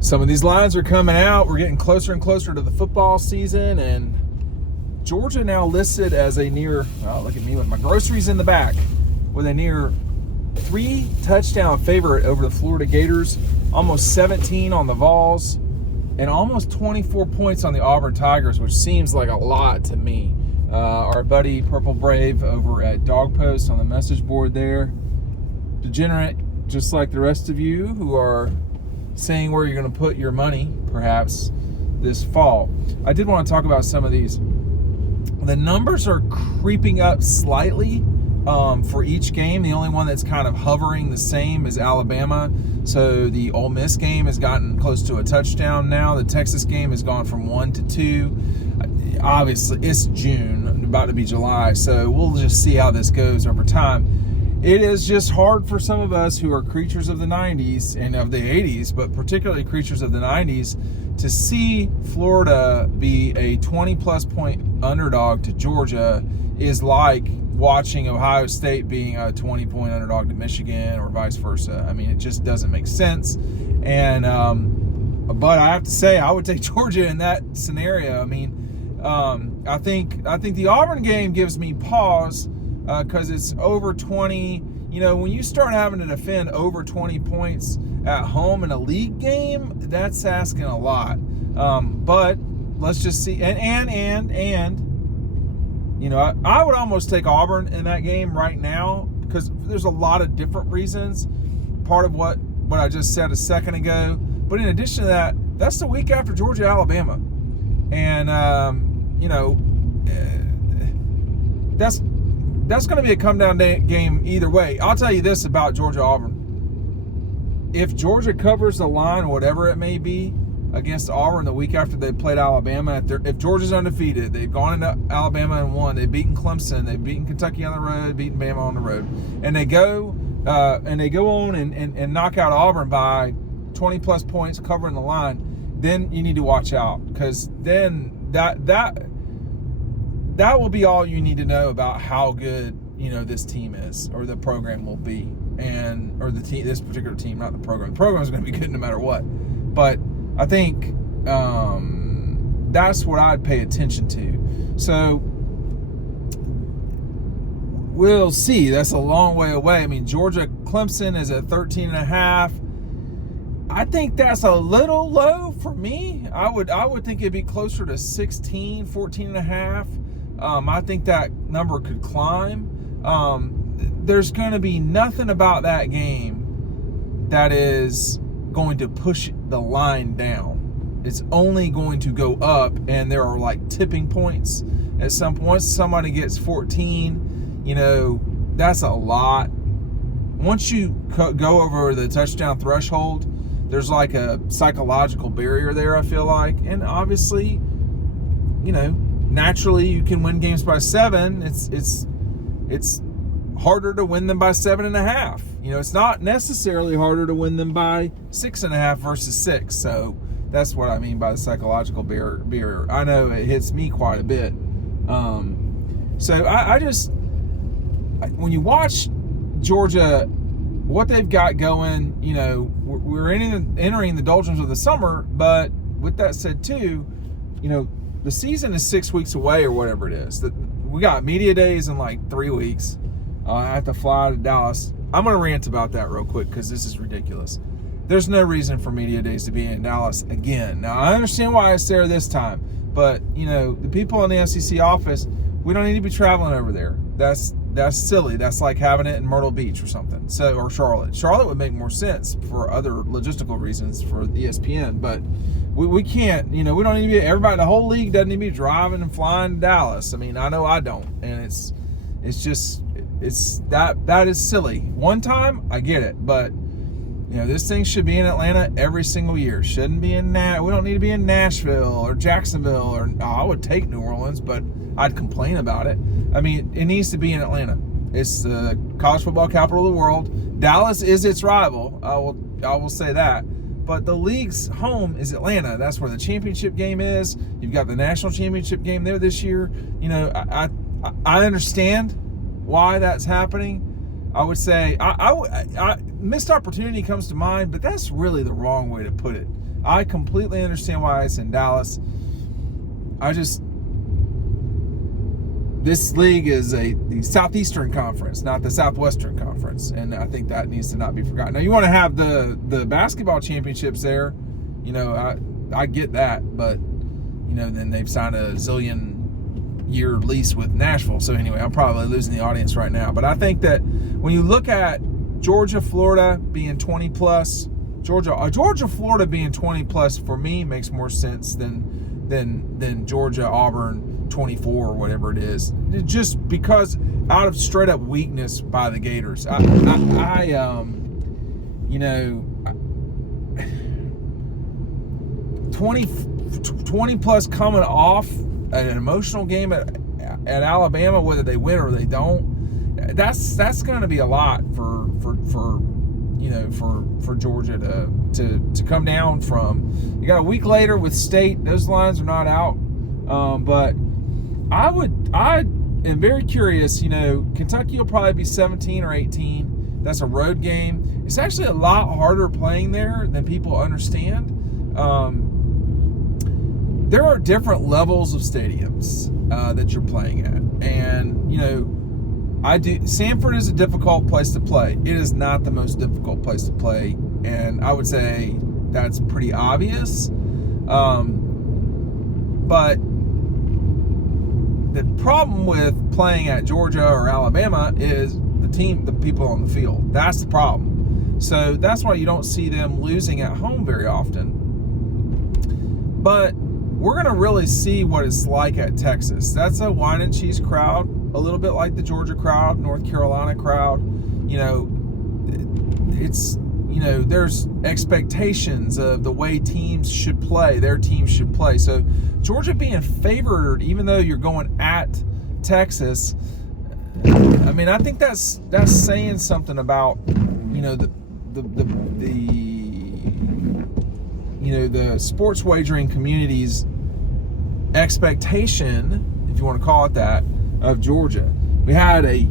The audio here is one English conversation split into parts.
Some of these lines are coming out. We're getting closer and closer to the football season, and Georgia now listed as a near, look at me with my groceries in the back, with a near 3-touchdown favorite over the Florida Gators, almost 17 on the Vols, and almost 24 points on the Auburn Tigers, which seems like a lot to me. Our buddy Purple Brave over at Dawg Post on the message board there, degenerate just like the rest of you who are saying where you're going to put your money, perhaps, this fall. I did want to talk about some of these. The numbers are creeping up slightly for each game. The only one that's kind of hovering the same is Alabama. So the Ole Miss game has gotten close to a touchdown now. The Texas game has gone from 1 to 2. Obviously, it's June, about to be July, so we'll just see how this goes over time. It is just hard for some of us who are creatures of the 90s and of the 80s, but particularly creatures of the 90s, to see Florida be a 20-plus point underdog to Georgia is like watching Ohio State being a 20-point underdog to Michigan or vice versa. I mean, it just doesn't make sense. And but I have to say, I would take Georgia in that scenario. I mean, I think the Auburn game gives me pause, because it's over 20. You know, when you start having to defend over 20 points at home in a league game, that's asking a lot. But let's just see. And you know, I would almost take Auburn in that game right now, because there's a lot of different reasons. Part of what I just said a second ago. But in addition to that, that's the week after Georgia, Alabama. And, you know, that's going to be a come-down game either way. I'll tell you this about Georgia-Auburn. If Georgia covers the line, whatever it may be, against Auburn the week after they played Alabama, if Georgia's undefeated, they've gone into Alabama and won, they've beaten Clemson, they've beaten Kentucky on the road, beaten Bama on the road, and they go on and knock out Auburn by 20-plus points covering the line, then you need to watch out, because then that will be all you need to know about how good, you know, this team is, or the program will be, or the team, this particular team, not the program. The program is going to be good no matter what. But I think that's what I'd pay attention to. So we'll see. That's a long way away. I mean, Georgia Clemson is at 13.5. I think that's a little low for me. I would think it'd be closer to 16, 14.5. I think that number could climb. There's going to be nothing about that game that is going to push the line down. It's only going to go up, and there are like tipping points at some point. Once somebody gets 14, you know, that's a lot. Once you go over the touchdown threshold, there's like a psychological barrier there, I feel like. And obviously, you know, naturally you can win games by 7. It's harder to win them by 7.5. You know, it's not necessarily harder to win them by 6.5 versus 6. So that's what I mean by the psychological barrier. I know it hits me quite a bit. So I just, when you watch Georgia, what they've got going, you know, we're entering the doldrums of the summer. But with that said, too, you know, the season is 6 weeks away or whatever it is. We got media days in like 3 weeks. I have to fly to Dallas. I'm going to rant about that real quick because this is ridiculous. There's no reason for media days to be in Dallas again. Now, I understand why it's there this time. But, you know, the people in the FCC office, we don't need to be traveling over there. That's silly. That's like having it in Myrtle Beach or something. Or Charlotte. Charlotte would make more sense for other logistical reasons for ESPN. But we can't, you know, we don't need to be, everybody, the whole league doesn't need to be driving and flying to Dallas. I mean, I know I don't. And it's just, that is silly. One time, I get it. But, you know, this thing should be in Atlanta every single year. Shouldn't be in we don't need to be in Nashville or Jacksonville or, I would take New Orleans, but I'd complain about it. I mean, it needs to be in Atlanta. It's the college football capital of the world. Dallas is its rival. I will say that. But the league's home is Atlanta. That's where the championship game is. You've got the national championship game there this year. You know, I understand why that's happening. I would say missed opportunity comes to mind, but that's really the wrong way to put it. I completely understand why it's in Dallas. This league is the Southeastern Conference, not the Southwestern Conference, and I think that needs to not be forgotten. Now, you want to have the basketball championships there, I get that, but then they've signed a zillion-year lease with Nashville. So anyway, I'm probably losing the audience right now, but I think that when you look at Georgia, Florida being 20 plus, Georgia, Florida being 20 plus for me makes more sense than Georgia, Auburn 24 or whatever it is, just because out of straight up weakness by the Gators. 20 plus coming off an emotional game at Alabama, whether they win or they don't, that's going to be a lot for Georgia to come down from. You got a week later with State; those lines are not out, but I am very curious. Kentucky will probably be 17 or 18. That's a road game. It's actually a lot harder playing there than people understand. There are different levels of stadiums that you're playing at, and Sanford is a difficult place to play. It is not the most difficult place to play, and I would say that's pretty obvious. But the problem with playing at Georgia or Alabama is the people on the field. That's the problem. So that's why you don't see them losing at home very often. But we're going to really see what it's like at Texas. That's a wine and cheese crowd, a little bit like the Georgia crowd, North Carolina crowd. There's expectations of the way teams should play, their teams should play. So Georgia being favored, even though you're going at Texas, I think that's saying something about, the sports wagering community's expectation, if you want to call it that, of Georgia. We had a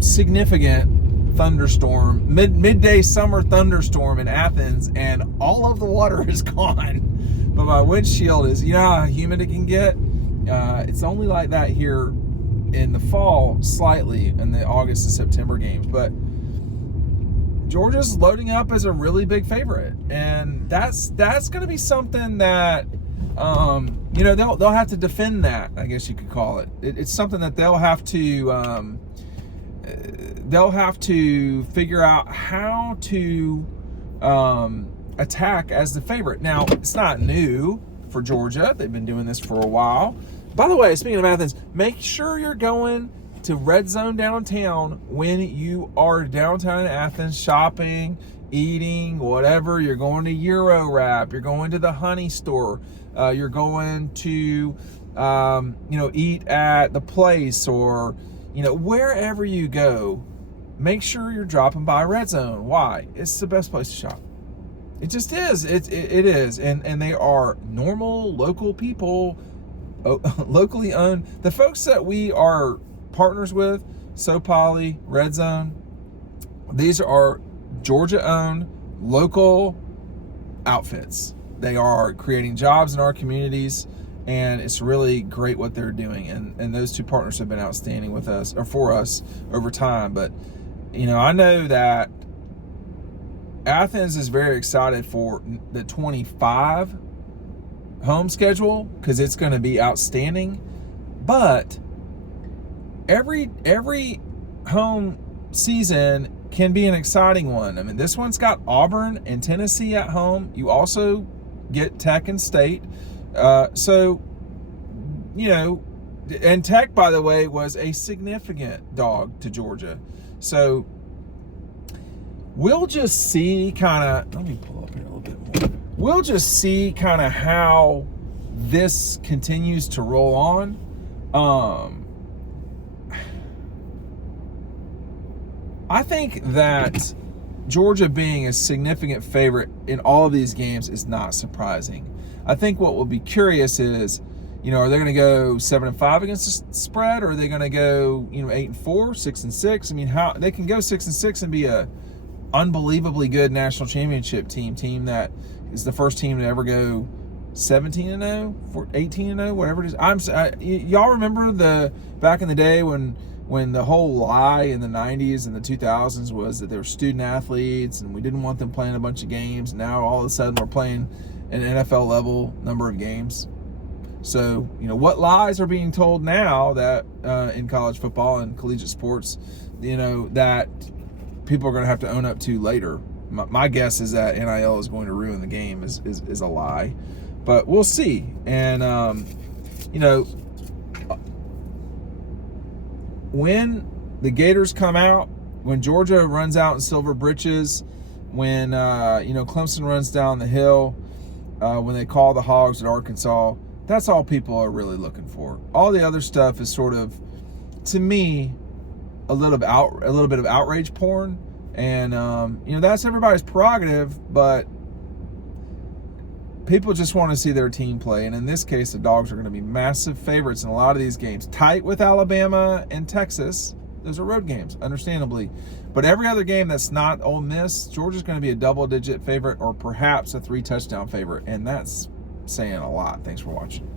significant thunderstorm, midday summer thunderstorm in Athens, and all of the water is gone. But my windshield is, how humid it can get. It's only like that here in the fall, slightly in the August and September games, but Georgia's loading up as a really big favorite, and that's going to be something that they'll have to defend that, I guess you could call it. It's something that they'll have to figure out how to attack as the favorite. Now, it's not new for Georgia. They've been doing this for a while. By the way, speaking of Athens, make sure you're going to Red Zone downtown when you are downtown in Athens, shopping, eating, whatever. You're going to Euro Wrap, you're going to the Honey Store, you're going to eat at the Place, or wherever you go, make sure you're dropping by Red Zone. Why? It's the best place to shop. It just is. It is, and they are normal local people, locally owned. The folks that we are partners with, So Poly, Red Zone, these are Georgia-owned local outfits. They are creating jobs in our communities, and it's really great what they're doing. And those two partners have been outstanding with us, or for us, over time. But I know that Athens is very excited for the 25 home schedule because it's going to be outstanding. But every home season can be an exciting one. This one's got Auburn and Tennessee at home. You also get Tech and State. And Tech, by the way, was a significant dog to Georgia. So we'll just see let me pull up here a little bit more. We'll just see how this continues to roll on. I think that Georgia being a significant favorite in all of these games is not surprising. I think what will be curious is, are they going to go 7-5 against the spread, or are they going to go, 8-4, 6-6? How they can go 6-6 and be a unbelievably good national championship team that is the first team to ever go 17-0, 18-0, whatever it is. Y'all remember back in the day when the whole lie in the 90s and the 2000s was that they were student athletes and we didn't want them playing a bunch of games. Now all of a sudden we're playing an NFL level number of games. So, what lies are being told now that in college football and collegiate sports, that people are going to have to own up to later. My guess is that NIL is going to ruin the game is a lie. But we'll see. And, when the Gators come out, when Georgia runs out in silver britches, when, Clemson runs down the hill, when they call the Hogs at Arkansas, that's all people are really looking for. All the other stuff is sort of, to me, a little bit of outrage porn. And, that's everybody's prerogative, but people just want to see their team play. And in this case, the Dogs are going to be massive favorites in a lot of these games. Tight with Alabama and Texas. Those are road games, understandably. But every other game that's not Ole Miss, Georgia's going to be a double-digit favorite or perhaps a 3-touchdown favorite. And that's saying a lot. Thanks for watching.